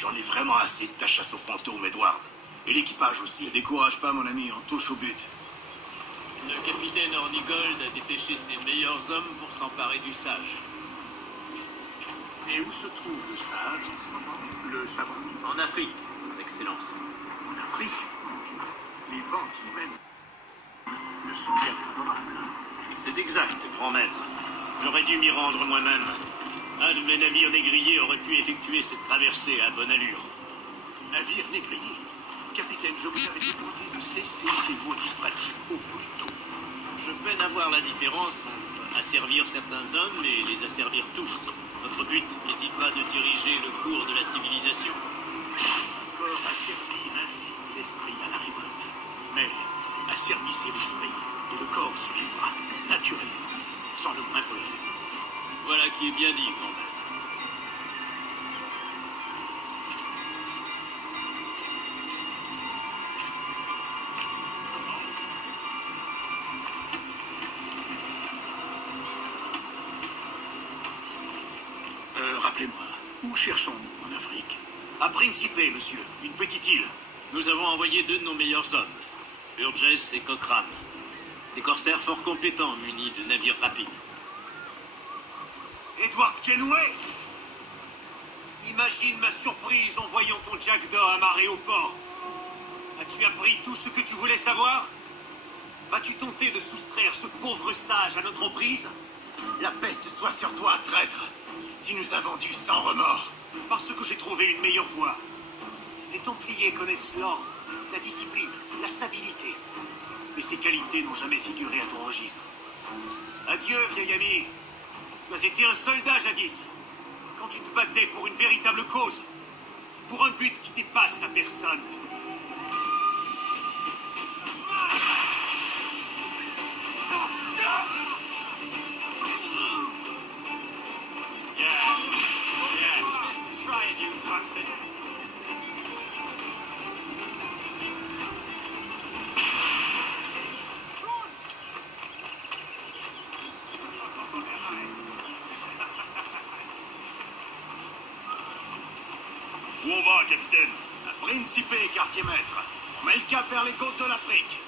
J'en ai vraiment assez de ta chasse aux fantômes, Edward. Et l'équipage aussi. Ne décourage pas, mon ami, on touche au but. Le capitaine Hornigold a dépêché ses meilleurs hommes pour s'emparer du sage. Et où se trouve le sage en ce moment? Le savant? En Afrique, Excellence. En Afrique? Les vents qui mènent ne sont bien favorables. C'est exact, grand maître. J'aurais dû m'y rendre moi-même. Un de mes navires négriers aurait pu effectuer cette traversée à bonne allure. Navire négrier. Capitaine, je vous avais demandé de cesser ces mots distraits au plus tôt. Je peine à voir la différence entre asservir certains hommes et les asservir tous. Notre but n'est-il pas de diriger le cours de la civilisation? Le corps asservi incite l'esprit à la révolte. Mais asservissez l'esprit et le corps suivra, naturellement, sans le moindre effet. Voilà qui est bien dit, grand maître. Rappelez-moi, où cherchons-nous en Afrique? À Principe, monsieur, une petite île. Nous avons envoyé deux de nos meilleurs hommes, Burgess et Cochrane. Des corsaires fort compétents munis de navires rapides. Edward Kenway! Imagine ma surprise en voyant ton jackdaw amarré au port. As-tu appris tout ce que tu voulais savoir? Vas-tu tenter de soustraire ce pauvre sage à notre emprise? La peste soit sur toi, traître. Tu nous as vendus sans remords. Parce que j'ai trouvé une meilleure voie. Les Templiers connaissent l'ordre, la discipline, la stabilité. Mais ces qualités n'ont jamais figuré à ton registre. Adieu, vieil ami. Tu as été un soldat jadis, quand tu te battais pour une véritable cause, pour un but qui dépasse ta personne. Où on va, capitaine? À Principe, quartier maître. On met le cap vers les côtes de l'Afrique.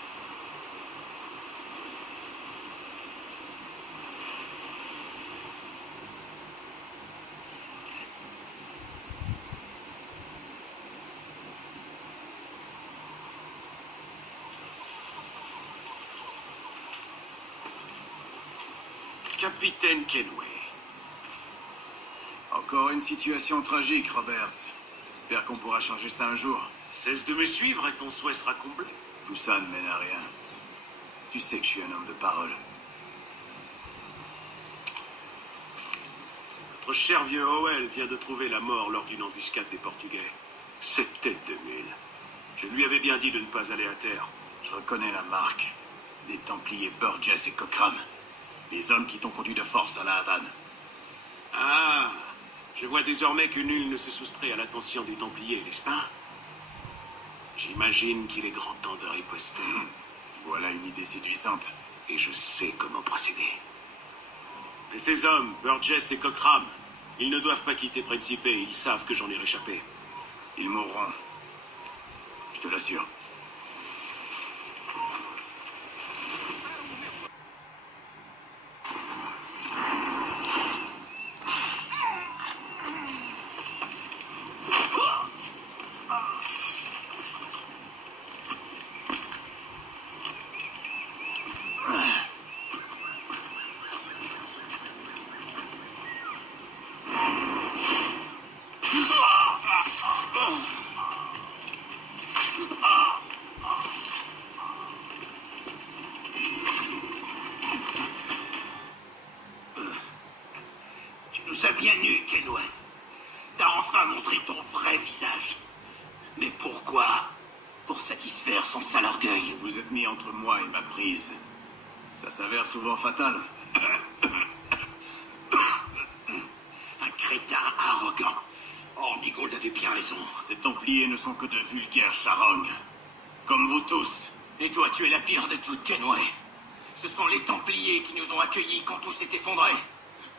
Capitaine Kenway. Encore une situation tragique, Roberts. J'espère qu'on pourra changer ça un jour. Cesse de me suivre et ton souhait sera comblé. Tout ça ne mène à rien. Tu sais que je suis un homme de parole. Notre cher vieux Howell vient de trouver la mort lors d'une embuscade des Portugais. Cette tête de mule. Je lui avais bien dit de ne pas aller à terre. Je reconnais la marque. Des Templiers Burgess et Cochrane. Les hommes qui t'ont conduit de force à la Havane. Ah, je vois désormais que nul ne se soustrait à l'attention des Templiers, n'est-ce pas? J'imagine qu'il est grand temps de riposter. Voilà une idée séduisante. Et je sais comment procéder. Et ces hommes, Burgess et Cochrane, ils ne doivent pas quitter Principe, ils savent que j'en ai réchappé. Ils mourront. Je te l'assure. nous as bien nus, Kenway. T'as enfin montré ton vrai visage. Mais pourquoi? Pour satisfaire son sale orgueil. Vous êtes mis entre moi et ma prise. Ça s'avère souvent fatal. Un crétin arrogant. Hornigold avait bien raison. Ces Templiers ne sont que de vulgaires charognes. Comme vous tous. Et toi, tu es la pire de toutes, Kenway. Ce sont les Templiers qui nous ont accueillis quand tout s'est effondré.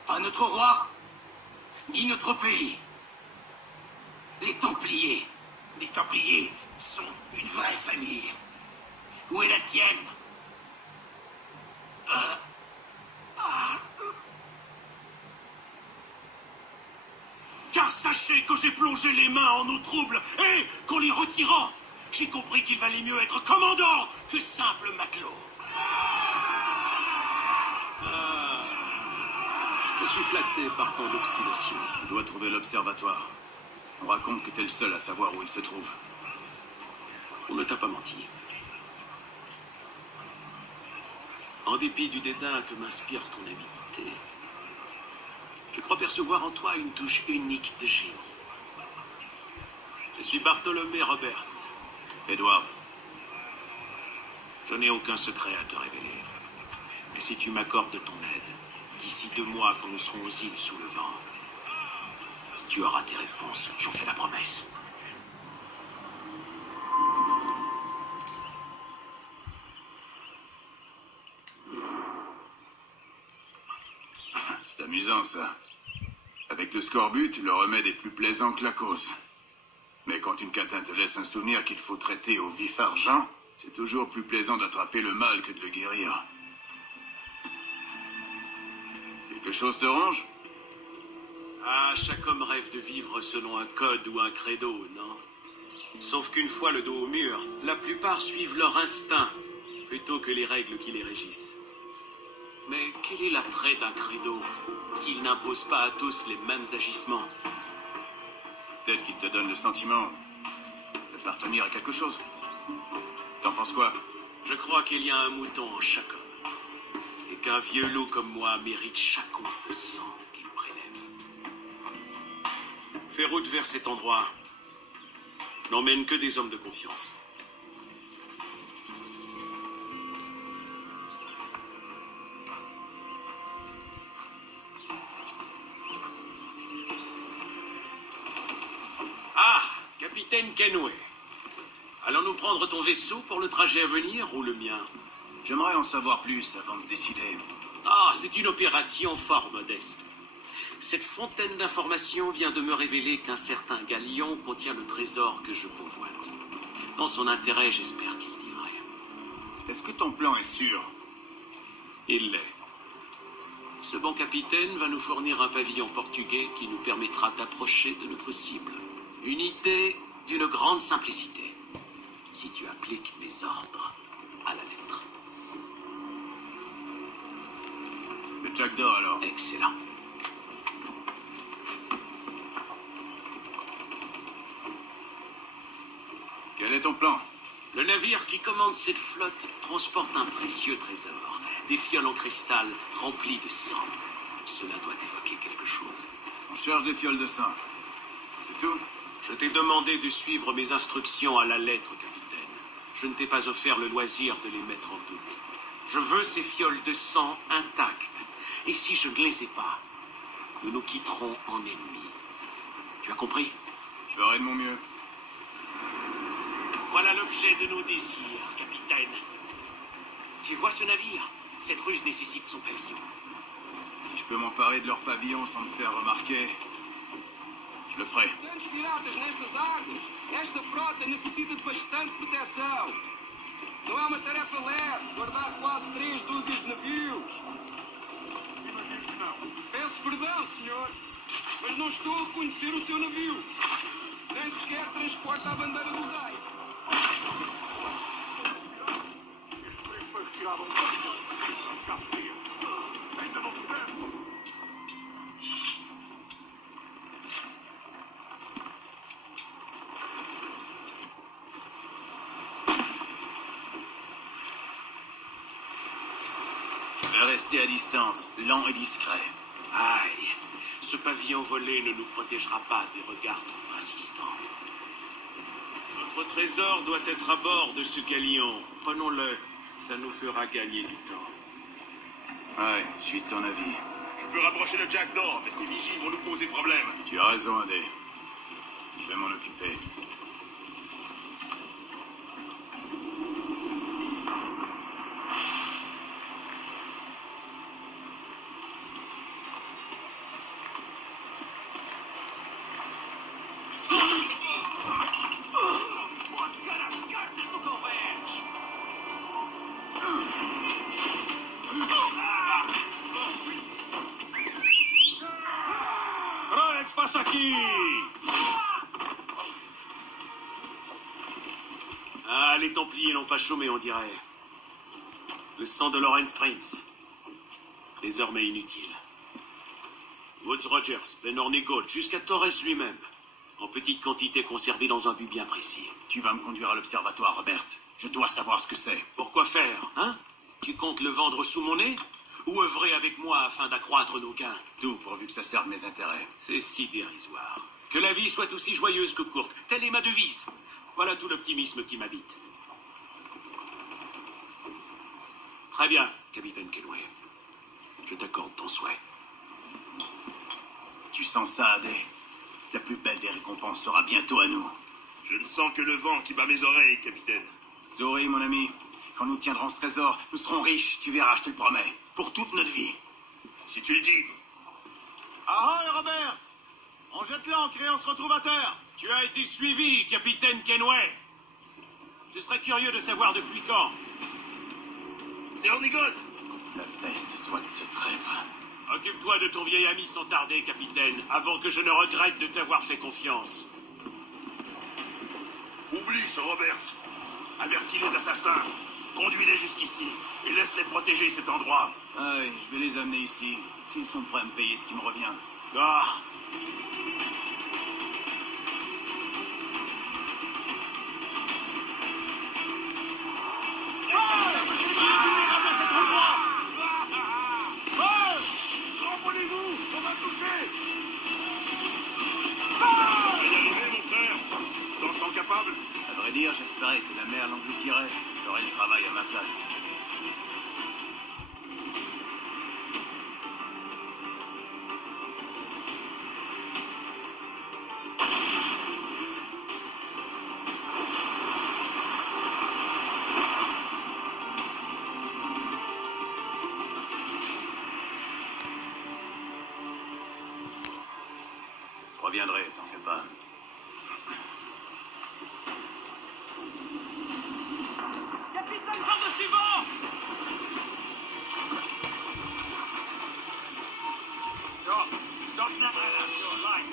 Pas notre roi, ni notre pays. Les Templiers. Les Templiers sont une vraie famille. Où est la tienne? Car sachez que j'ai plongé les mains en eau trouble et qu'en les retirant, j'ai compris qu'il valait mieux être commandant que simple matelot. Je suis flatté par ton obstination. Tu dois trouver l'observatoire. On raconte que t'es le seul à savoir où il se trouve. On ne t'a pas menti. En dépit du dédain que m'inspire ton avidité, je crois percevoir en toi une touche unique de génie. Je suis Bartholomé Roberts. Edward, Je n'ai aucun secret à te révéler. Mais si tu m'accordes ton aide, d'ici 2 mois quand nous serons aux îles sous le vent, tu auras tes réponses, j'en fais la promesse. c'est amusant ça. Avec le scorbut, le remède est plus plaisant que la cause. Mais quand une catin te laisse un souvenir qu'il faut traiter au vif argent, c'est toujours plus plaisant d'attraper le mal que de le guérir. Quelque chose te ronge? Ah, chaque homme rêve de vivre selon un code ou un credo, non? Sauf qu'une fois le dos au mur, la plupart suivent leur instinct, plutôt que les règles qui les régissent. Mais quel est l'attrait d'un credo, s'il n'impose pas à tous les mêmes agissements? Peut-être qu'il te donne le sentiment d'appartenir à quelque chose. T'en penses quoi? Je crois qu'il y a un mouton en chaque homme, et qu'un vieux loup comme moi mérite chaque once de sang qu'il prélève. Fais route vers cet endroit. N'emmène que des hommes de confiance. Ah, capitaine Kenway. Allons-nous prendre ton vaisseau pour le trajet à venir ou le mien? J'aimerais en savoir plus avant de décider. Ah, c'est une opération fort modeste. Cette fontaine d'informations vient de me révéler qu'un certain galion contient le trésor que je convoite. Dans son intérêt, j'espère qu'il dit vrai. Est-ce que ton plan est sûr? Il l'est. Ce bon capitaine va nous fournir un pavillon portugais qui nous permettra d'approcher de notre cible. Une idée d'une grande simplicité, si tu appliques mes ordres à la lettre. Le Jack d'or alors? Excellent. Quel est ton plan? Le navire qui commande cette flotte transporte un précieux trésor, des fioles en cristal remplies de sang. Cela doit évoquer quelque chose. On cherche des fioles de sang. C'est tout? Je t'ai demandé de suivre mes instructions à la lettre, capitaine. Je ne t'ai pas offert le loisir de les mettre en doute. Je veux ces fioles de sang intactes. Et si je ne les ai pas, nous nous quitterons en ennemis. Tu as compris? Je ferai de mon mieux. Voilà l'objet de nos désirs, capitaine. Tu vois ce navire? Cette ruse nécessite son pavillon. Si je peux m'emparer de leur pavillon sans me faire remarquer, je le ferai. Tantos piratas nestas águas. Esta frota necessita de bastante proteção. Não é uma tarefa leve guardar quase 3 dúzias de navios. Peço perdão, senhor, mas não estou a reconhecer o seu navio. Nem sequer transporta a bandeira do rei. Je vais rester à distance, lent et discret. Aïe, ce pavillon volé ne nous protégera pas des regards trop insistants. Notre trésor doit être à bord de ce galion. Prenons-le, ça nous fera gagner du temps. Ouais, je suis de ton avis. Je peux rapprocher le Jack d'or, mais ces vigies vont nous poser problème. Tu as raison, Adé. Je vais m'en occuper. Rex, passe aqui! Ah, les Templiers n'ont pas chômé, on dirait. Le sang de Lawrence Prince. Désormais inutile. Woods Rogers, Benor et Gold, jusqu'à Torres lui-même. En petite quantité conservée dans un but bien précis. Tu vas me conduire à l'observatoire, Robert. Je dois savoir ce que c'est. Pourquoi faire, hein? Tu comptes le vendre sous mon nez? Ou œuvrer avec moi afin d'accroître nos gains? Tout pourvu que ça serve mes intérêts. C'est si dérisoire. Que la vie soit aussi joyeuse que courte. Telle est ma devise. Voilà tout l'optimisme qui m'habite. Très bien, capitaine Kenway. Je t'accorde ton souhait. Tu sens ça, Adé? La plus belle des récompenses sera bientôt à nous. Je ne sens que le vent qui bat mes oreilles, capitaine. Souris, mon ami. Quand nous tiendrons ce trésor, nous serons riches, tu verras, je te le promets. Pour toute notre vie. Si tu le dis. Ahoy, Robert! On jette l'ancre et on se retrouve à terre. Tu as été suivi, capitaine Kenway. Je serais curieux de savoir depuis quand. C'est Hornigold. La peste soit de ce traître. Occupe-toi de ton vieil ami sans tarder, capitaine, avant que je ne regrette de t'avoir fait confiance. Oublie ce Roberts. Avertis les assassins. Conduis-les jusqu'ici et laisse-les protéger cet endroit. Ah oui, je vais les amener ici, s'ils sont prêts à me payer ce qui me revient. Ah! Ramponnez-vous! On va toucher! On va y arriver, mon frère! T'en sens capable? À vrai dire, j'espérais que la mer l'engloutirait. J'aurais le travail à ma place. Je reviendrai, t'en fais pas. Capitaine par-dessus bord! Stop now, your line.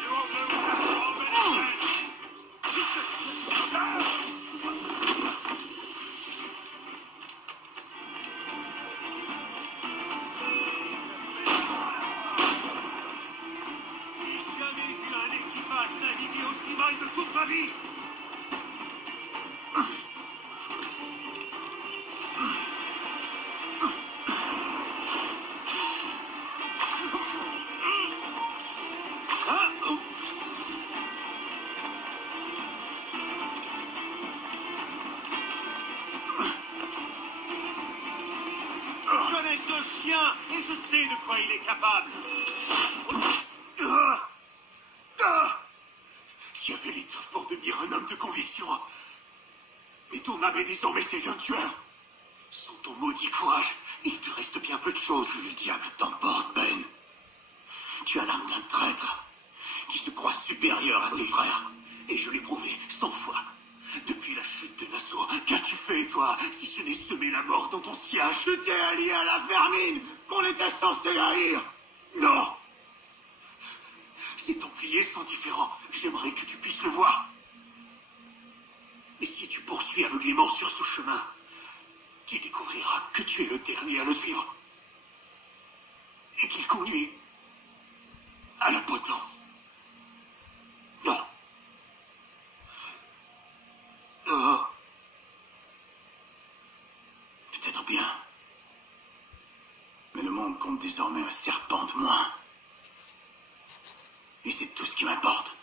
You won't lose that already. J'ai jamais vu un équipage naviguer aussi mal de toute ma vie. Je connais ce chien et je sais de quoi il est capable. J'y avais l'étoffe pour devenir un homme de conviction. Mais ton âme est désormais celle d'un tueur. Sans ton maudit courage, il te reste bien peu de choses. Le diable t'emporte, Ben. Tu as l'âme d'un traître qui se croit supérieur à ses frères. Et je l'ai prouvé 100 fois. Depuis la chute de Nassau, qu'as-tu fait, toi, si ce n'est semer la mort dans ton siège? Tu t'es allié à la vermine qu'on était censé haïr. Non! Ces Templiers sont différents. J'aimerais que tu puisses le voir. Mais si tu poursuis aveuglément sur ce chemin, tu découvriras que tu es le dernier à le suivre. Et qu'il conduit à la potence. Non. Non. Peut-être bien. Mais le monde compte désormais un serpent de moins. Et c'est tout ce qui m'importe.